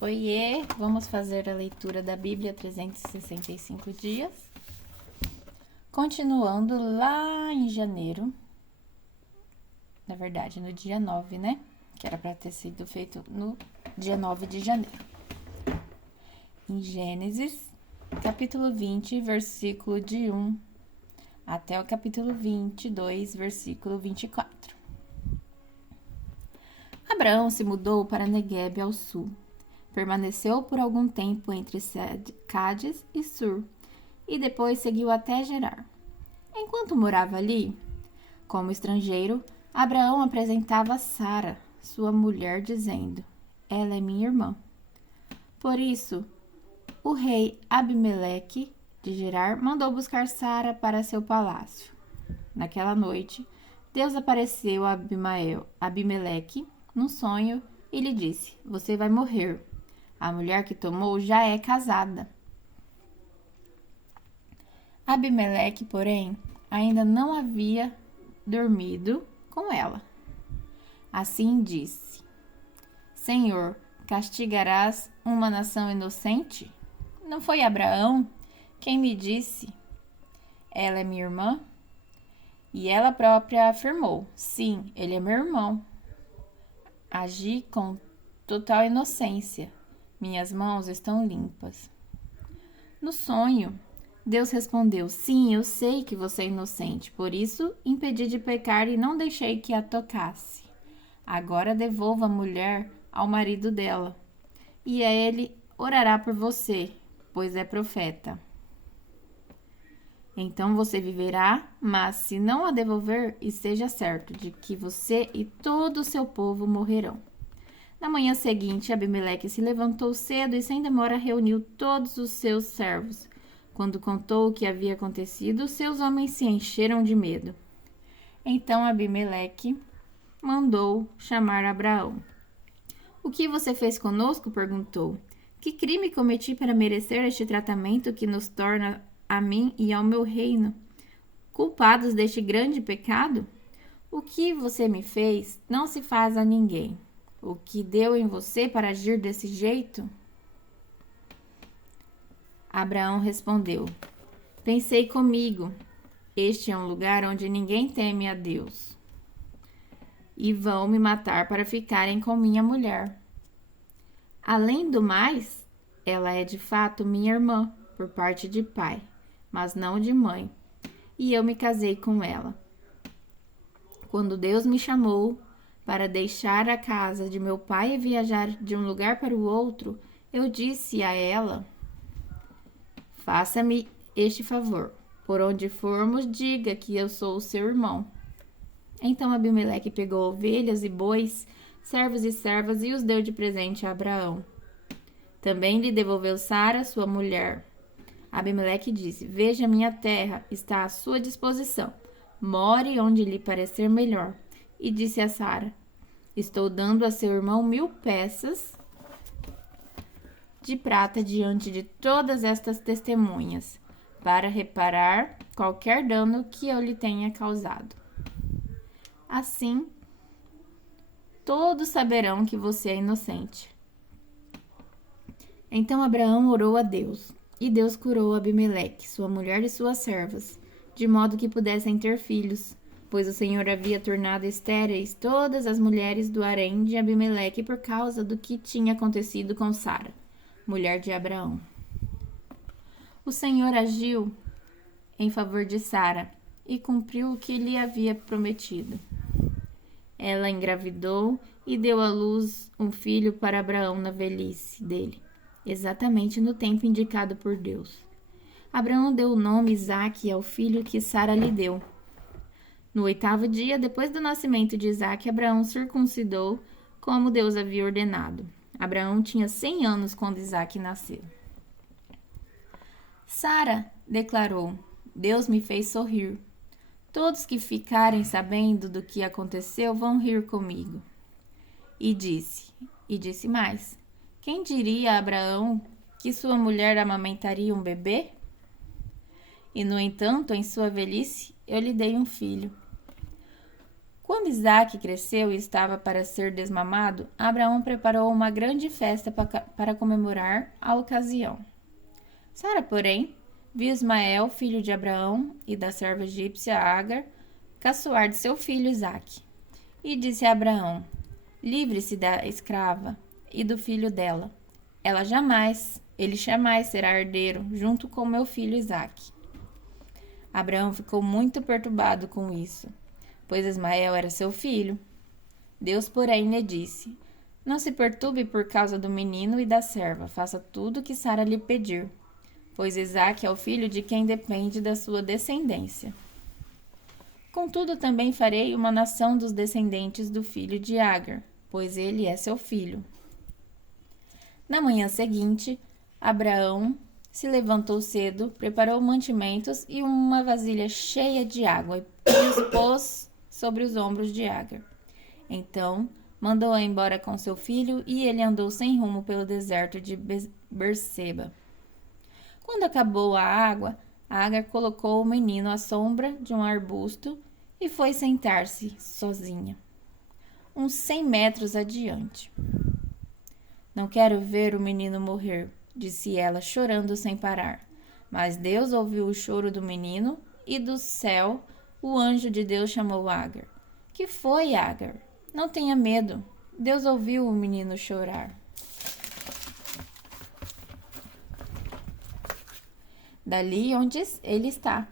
Oiê, vamos fazer a leitura da Bíblia 365 dias. Continuando lá em janeiro, na verdade no dia 9, né? Que era para ter sido feito no dia 9 de janeiro. Em Gênesis, capítulo 20, versículo de 1 até o capítulo 22, versículo 24. Abraão se mudou para Neguebe ao sul. Permaneceu por algum tempo entre Cádiz e Sur, e depois seguiu até Gerar. Enquanto morava ali, como estrangeiro, Abraão apresentava Sara, sua mulher, dizendo: "Ela é minha irmã." Por isso, o rei Abimeleque de Gerar mandou buscar Sara para seu palácio. Naquela noite, Deus apareceu a Abimeleque num sonho e lhe disse: "Você vai morrer. A mulher que tomou já é casada." Abimeleque, porém, ainda não havia dormido com ela. Assim disse: "Senhor, castigarás uma nação inocente? Não foi Abraão quem me disse: 'Ela é minha irmã'?" E ela própria afirmou: "Sim, ele é meu irmão." Agi com total inocência. Minhas mãos estão limpas. No sonho, Deus respondeu: "Sim, eu sei que você é inocente, por isso impedi de pecar e não deixei que a tocasse. Agora devolva a mulher ao marido dela, e ele orará por você, pois é profeta. Então você viverá, mas se não a devolver, esteja certo de que você e todo o seu povo morrerão." Na manhã seguinte, Abimeleque se levantou cedo e sem demora reuniu todos os seus servos. Quando contou o que havia acontecido, seus homens se encheram de medo. Então Abimeleque mandou chamar Abraão. "O que você fez conosco?" perguntou. "Que crime cometi para merecer este tratamento que nos torna a mim e ao meu reino culpados deste grande pecado? O que você me fez não se faz a ninguém. O que deu em você para agir desse jeito?" Abraão respondeu: "Pensei comigo, este é um lugar onde ninguém teme a Deus, e vão me matar para ficarem com minha mulher. Além do mais, ela é de fato minha irmã, por parte de pai, mas não de mãe, e eu me casei com ela. Quando Deus me chamou para deixar a casa de meu pai e viajar de um lugar para o outro, eu disse a ela: 'Faça-me este favor. Por onde formos, diga que eu sou o seu irmão.'" Então Abimeleque pegou ovelhas e bois, servos e servas e os deu de presente a Abraão. Também lhe devolveu Sara, sua mulher. Abimeleque disse: "Veja, minha terra está à sua disposição. More onde lhe parecer melhor." E disse a Sara: "Estou dando a seu irmão 1000 peças de prata diante de todas estas testemunhas, para reparar qualquer dano que eu lhe tenha causado. Assim, todos saberão que você é inocente." Então Abraão orou a Deus, e Deus curou Abimeleque, sua mulher e suas servas, de modo que pudessem ter filhos, pois o Senhor havia tornado estéreis todas as mulheres do harém de Abimeleque por causa do que tinha acontecido com Sara, mulher de Abraão. O Senhor agiu em favor de Sara e cumpriu o que lhe havia prometido. Ela engravidou e deu à luz um filho para Abraão na velhice dele, exatamente no tempo indicado por Deus. Abraão deu o nome Isaque ao filho que Sara lhe deu. No 8º dia, depois do nascimento de Isaque, Abraão circuncidou, como Deus havia ordenado. Abraão tinha 100 anos quando Isaque nasceu. Sara declarou: "Deus me fez sorrir. Todos que ficarem sabendo do que aconteceu vão rir comigo." E disse mais: "Quem diria a Abraão que sua mulher amamentaria um bebê? E, no entanto, em sua velhice, eu lhe dei um filho." Quando Isaque cresceu e estava para ser desmamado, Abraão preparou uma grande festa para comemorar a ocasião. Sara, porém, viu Ismael, filho de Abraão e da serva egípcia Agar, caçoar de seu filho Isaque. E disse a Abraão: livre-se da escrava e do filho dela. Ele jamais será herdeiro, junto com meu filho Isaque. Abraão ficou muito perturbado com isso, pois Ismael era seu filho. Deus, porém, lhe disse: não se perturbe por causa do menino e da serva, faça tudo o que Sara lhe pedir, pois Isaque é o filho de quem depende da sua descendência. Contudo, também farei uma nação dos descendentes do filho de Agar, pois ele é seu filho. Na manhã seguinte, Abraão se levantou cedo, preparou mantimentos e uma vasilha cheia de água e os pôs sobre os ombros de Agar. Então, mandou-a embora com seu filho e ele andou sem rumo pelo deserto de Berseba. Quando acabou a água, Agar colocou o menino à sombra de um arbusto e foi sentar-se sozinha, uns 100 metros adiante. Não quero ver o menino morrer, disse ela, chorando sem parar. Mas Deus ouviu o choro do menino e do céu o anjo de Deus chamou Agar. Que foi, Agar? Não tenha medo. Deus ouviu o menino chorar. Dali onde ele está.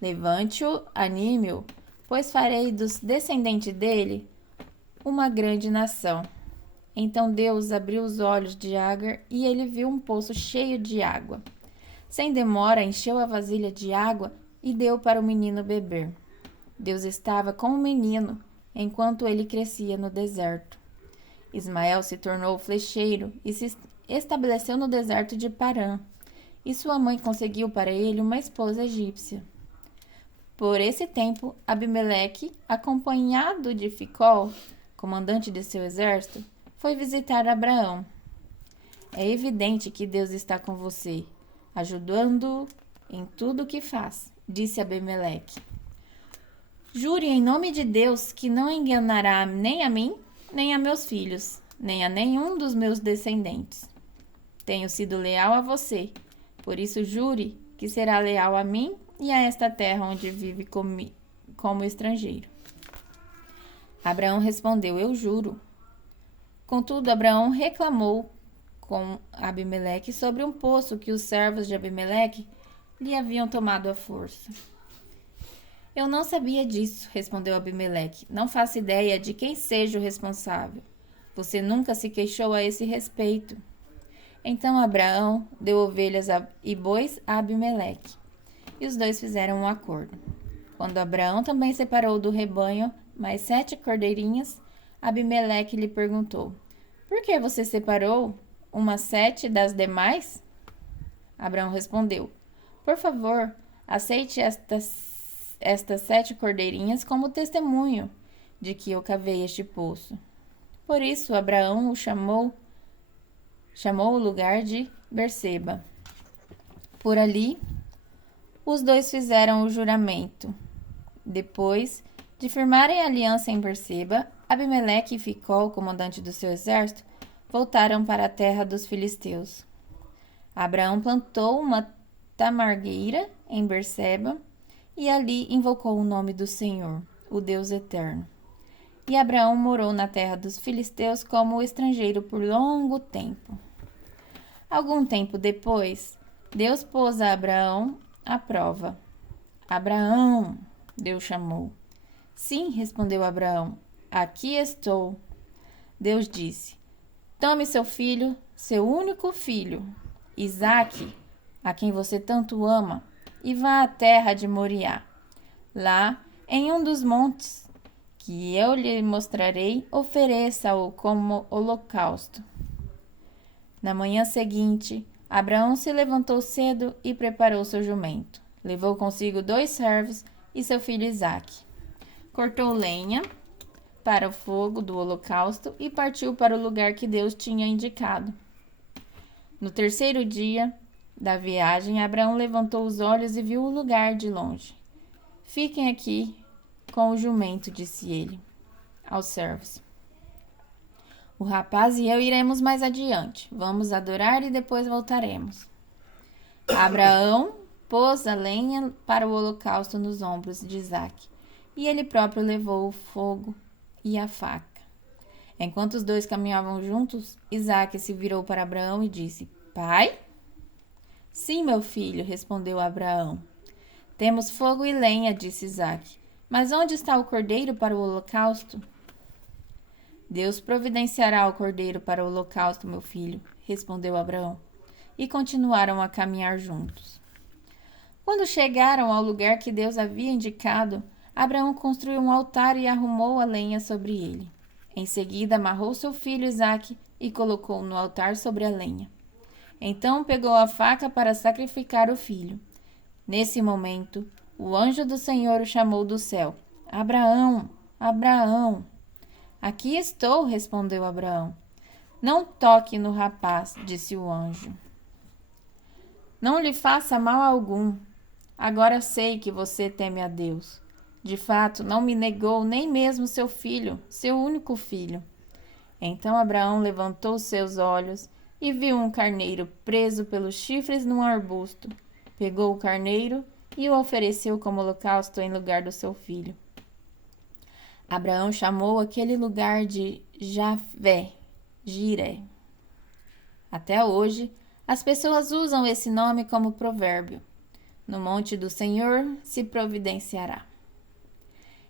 Levante-o, anime-o, pois farei dos descendentes dele uma grande nação. Então Deus abriu os olhos de Agar e ele viu um poço cheio de água. Sem demora, encheu a vasilha de água e deu para o menino beber. Deus estava com o menino enquanto ele crescia no deserto. Ismael se tornou flecheiro e se estabeleceu no deserto de Parã. E sua mãe conseguiu para ele uma esposa egípcia. Por esse tempo, Abimeleque, acompanhado de Ficol, comandante de seu exército, foi visitar Abraão. É evidente que Deus está com você, ajudando-o em tudo o que faz, disse Abimeleque. Jure em nome de Deus que não enganará nem a mim, nem a meus filhos, nem a nenhum dos meus descendentes. Tenho sido leal a você, por isso jure que será leal a mim e a esta terra onde vive como estrangeiro. Abraão respondeu: eu juro. Contudo, Abraão reclamou com Abimeleque sobre um poço que os servos de Abimeleque lhe haviam tomado à força. Eu não sabia disso, respondeu Abimeleque. Não faço ideia de quem seja o responsável. Você nunca se queixou a esse respeito. Então Abraão deu ovelhas e bois a Abimeleque, e os dois fizeram um acordo. Quando Abraão também separou do rebanho mais 7 cordeirinhas, Abimeleque lhe perguntou: por que você separou umas 7 das demais? Abraão respondeu: por favor, aceite estas 7 cordeirinhas como testemunho de que eu cavei este poço. Por isso Abraão chamou o lugar de Berseba. Por ali, os dois fizeram o juramento. Depois de firmarem aliança em Berseba, Abimeleque e Ficol, comandante do seu exército, voltaram para a terra dos filisteus. Abraão plantou uma tamargueira em Berseba e ali invocou o nome do Senhor, o Deus eterno. E Abraão morou na terra dos filisteus como estrangeiro por longo tempo. Algum tempo depois, Deus pôs a Abraão à prova. Abraão, Deus chamou. Sim, respondeu Abraão, aqui estou. Deus disse: tome seu filho, seu único filho, Isaque, a quem você tanto ama, e vá à terra de Moriá. Lá, em um dos montes que eu lhe mostrarei, ofereça-o como holocausto. Na manhã seguinte, Abraão se levantou cedo e preparou seu jumento. Levou consigo 2 servos e seu filho Isaque. Cortou lenha para o fogo do holocausto e partiu para o lugar que Deus tinha indicado. No terceiro dia da viagem, Abraão levantou os olhos e viu o lugar de longe. Fiquem aqui com o jumento, disse ele aos servos. O rapaz e eu iremos mais adiante. Vamos adorar e depois voltaremos. Abraão pôs a lenha para o holocausto nos ombros de Isaque, e ele próprio levou o fogo e a faca. Enquanto os dois caminhavam juntos, Isaque se virou para Abraão e disse: Pai? Sim, meu filho, respondeu Abraão. Temos fogo e lenha, disse Isaque. Mas onde está o cordeiro para o holocausto? Deus providenciará o cordeiro para o holocausto, meu filho, respondeu Abraão. E continuaram a caminhar juntos. Quando chegaram ao lugar que Deus havia indicado, Abraão construiu um altar e arrumou a lenha sobre ele. Em seguida, amarrou seu filho Isaque e colocou-o no altar sobre a lenha. Então pegou a faca para sacrificar o filho. Nesse momento, o anjo do Senhor o chamou do céu. Abraão, Abraão. Aqui estou, respondeu Abraão. Não toque no rapaz, disse o anjo. Não lhe faça mal algum. Agora sei que você teme a Deus. De fato, não me negou nem mesmo seu filho, seu único filho. Então Abraão levantou seus olhos e viu um carneiro preso pelos chifres num arbusto. Pegou o carneiro e o ofereceu como holocausto em lugar do seu filho. Abraão chamou aquele lugar de Javé, Jiré. Até hoje, as pessoas usam esse nome como provérbio. No monte do Senhor se providenciará.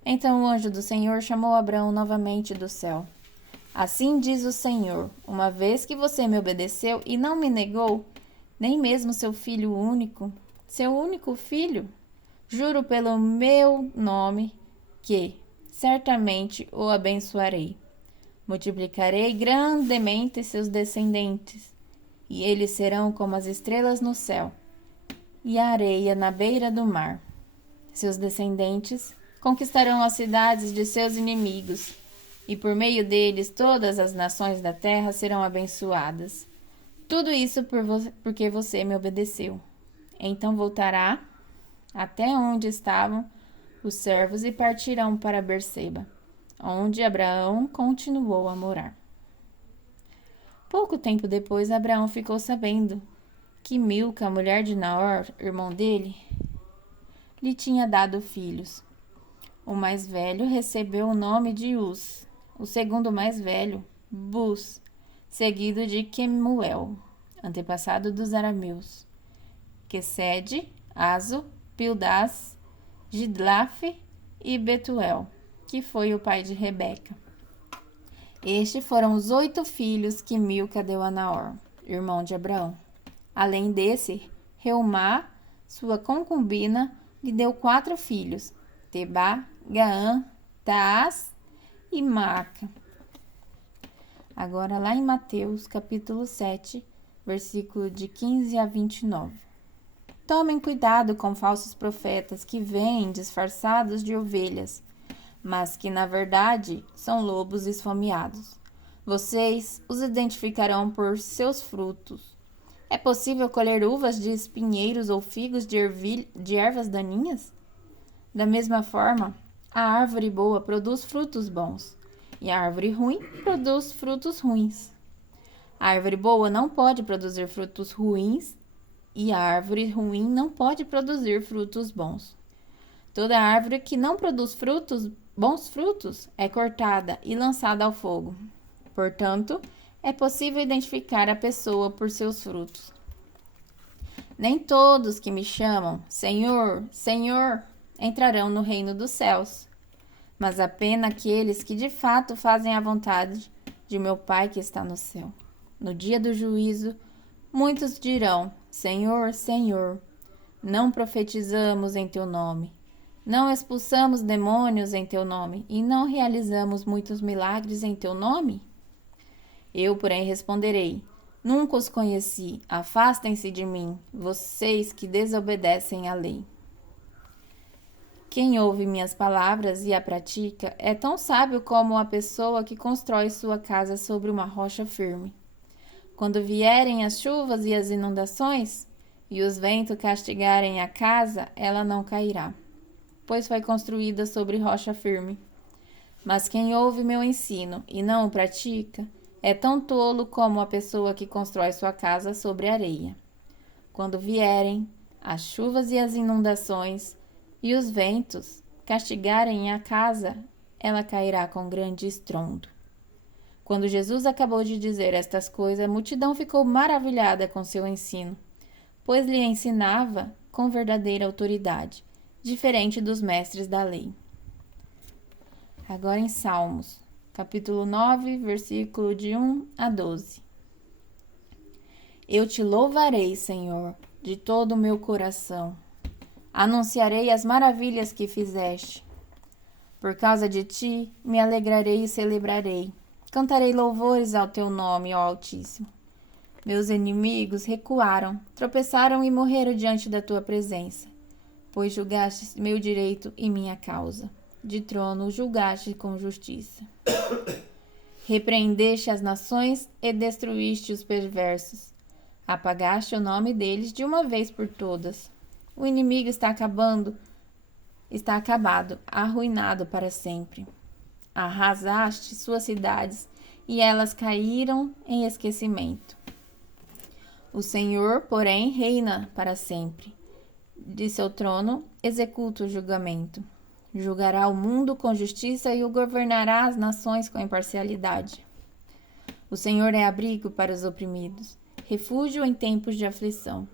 Então o anjo do Senhor chamou Abraão novamente do céu. Assim diz o Senhor, uma vez que você me obedeceu e não me negou, nem mesmo seu filho único, seu único filho, juro pelo meu nome que certamente o abençoarei. Multiplicarei grandemente seus descendentes, e eles serão como as estrelas no céu e a areia na beira do mar. Seus descendentes conquistarão as cidades de seus inimigos, e por meio deles todas as nações da terra serão abençoadas. Tudo isso porque você me obedeceu. Então voltará até onde estavam os servos e partirão para Berseba, onde Abraão continuou a morar. Pouco tempo depois, Abraão ficou sabendo que Milca, a mulher de Naor, irmão dele, lhe tinha dado filhos. O mais velho recebeu o nome de Uz, o segundo mais velho, Buz, seguido de Quemuel, antepassado dos arameus, Quesede, Azo, Pildás, Gidlaf e Betuel, que foi o pai de Rebeca. Estes foram os 8 filhos que Milca deu a Naor, irmão de Abraão. Além desse, Reumá, sua concubina, lhe deu 4 filhos, Tebá, Gaã, Taás e Maaca. Agora lá em Mateus, capítulo 7, versículo de 15 a 29. Tomem cuidado com falsos profetas que vêm disfarçados de ovelhas, mas que na verdade são lobos esfomeados. Vocês os identificarão por seus frutos. É possível colher uvas de espinheiros ou figos de ervas daninhas? Da mesma forma, a árvore boa produz frutos bons, e a árvore ruim produz frutos ruins. A árvore boa não pode produzir frutos ruins, e a árvore ruim não pode produzir frutos bons. Toda árvore que não produz bons frutos é cortada e lançada ao fogo. Portanto, é possível identificar a pessoa por seus frutos. Nem todos que me chamam Senhor, Senhor, entrarão no reino dos céus, mas apenas aqueles que de fato fazem a vontade de meu Pai que está no céu. No dia do juízo, muitos dirão: Senhor, Senhor, não profetizamos em teu nome, não expulsamos demônios em teu nome e não realizamos muitos milagres em teu nome? Eu, porém, responderei: nunca os conheci, afastem-se de mim, vocês que desobedecem à lei. Quem ouve minhas palavras e a pratica é tão sábio como a pessoa que constrói sua casa sobre uma rocha firme. Quando vierem as chuvas e as inundações, e os ventos castigarem a casa, ela não cairá, pois foi construída sobre rocha firme. Mas quem ouve meu ensino e não o pratica é tão tolo como a pessoa que constrói sua casa sobre areia. Quando vierem as chuvas e as inundações e os ventos castigarem a casa, ela cairá com grande estrondo. Quando Jesus acabou de dizer estas coisas, a multidão ficou maravilhada com seu ensino, pois lhe ensinava com verdadeira autoridade, diferente dos mestres da lei. Agora em Salmos, capítulo 9, versículo de 1 a 12. Eu te louvarei, Senhor, de todo o meu coração. Anunciarei as maravilhas que fizeste. Por causa de ti, me alegrarei e celebrarei. Cantarei louvores ao teu nome, ó Altíssimo. Meus inimigos recuaram, tropeçaram e morreram diante da tua presença, pois julgaste meu direito e minha causa. De trono julgaste com justiça. Repreendeste as nações e destruíste os perversos. Apagaste o nome deles de uma vez por todas. O inimigo está acabado, arruinado para sempre. Arrasaste suas cidades e elas caíram em esquecimento. O Senhor, porém, reina para sempre. De seu trono executa o julgamento. Julgará o mundo com justiça e o governará as nações com imparcialidade. O Senhor é abrigo para os oprimidos, refúgio em tempos de aflição.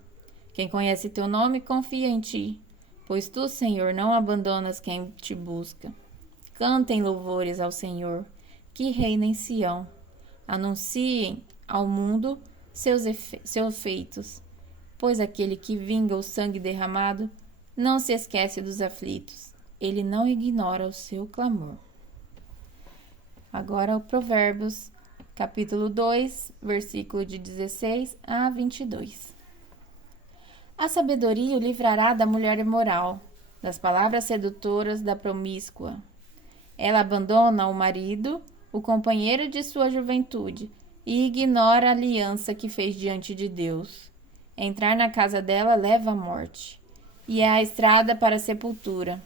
Quem conhece teu nome confia em ti, pois tu, Senhor, não abandonas quem te busca. Cantem louvores ao Senhor, que reina em Sião. Anunciem ao mundo seus feitos, pois aquele que vinga o sangue derramado não se esquece dos aflitos. Ele não ignora o seu clamor. Agora o Provérbios, capítulo 2, versículo de 16 a 22. A sabedoria o livrará da mulher imoral, das palavras sedutoras da promíscua. Ela abandona o marido, o companheiro de sua juventude, e ignora a aliança que fez diante de Deus. Entrar na casa dela leva à morte, e é a estrada para a sepultura.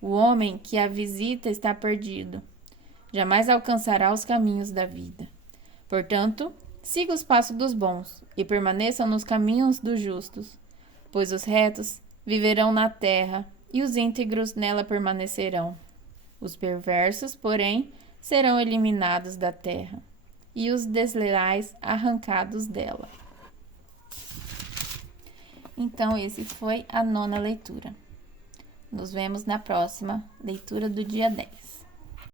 O homem que a visita está perdido. Jamais alcançará os caminhos da vida. Portanto, siga os passos dos bons e permaneça nos caminhos dos justos, pois os retos viverão na terra e os íntegros nela permanecerão. Os perversos, porém, serão eliminados da terra e os desleais arrancados dela. Então, esse foi a 9ª leitura. Nos vemos na próxima leitura do dia 10.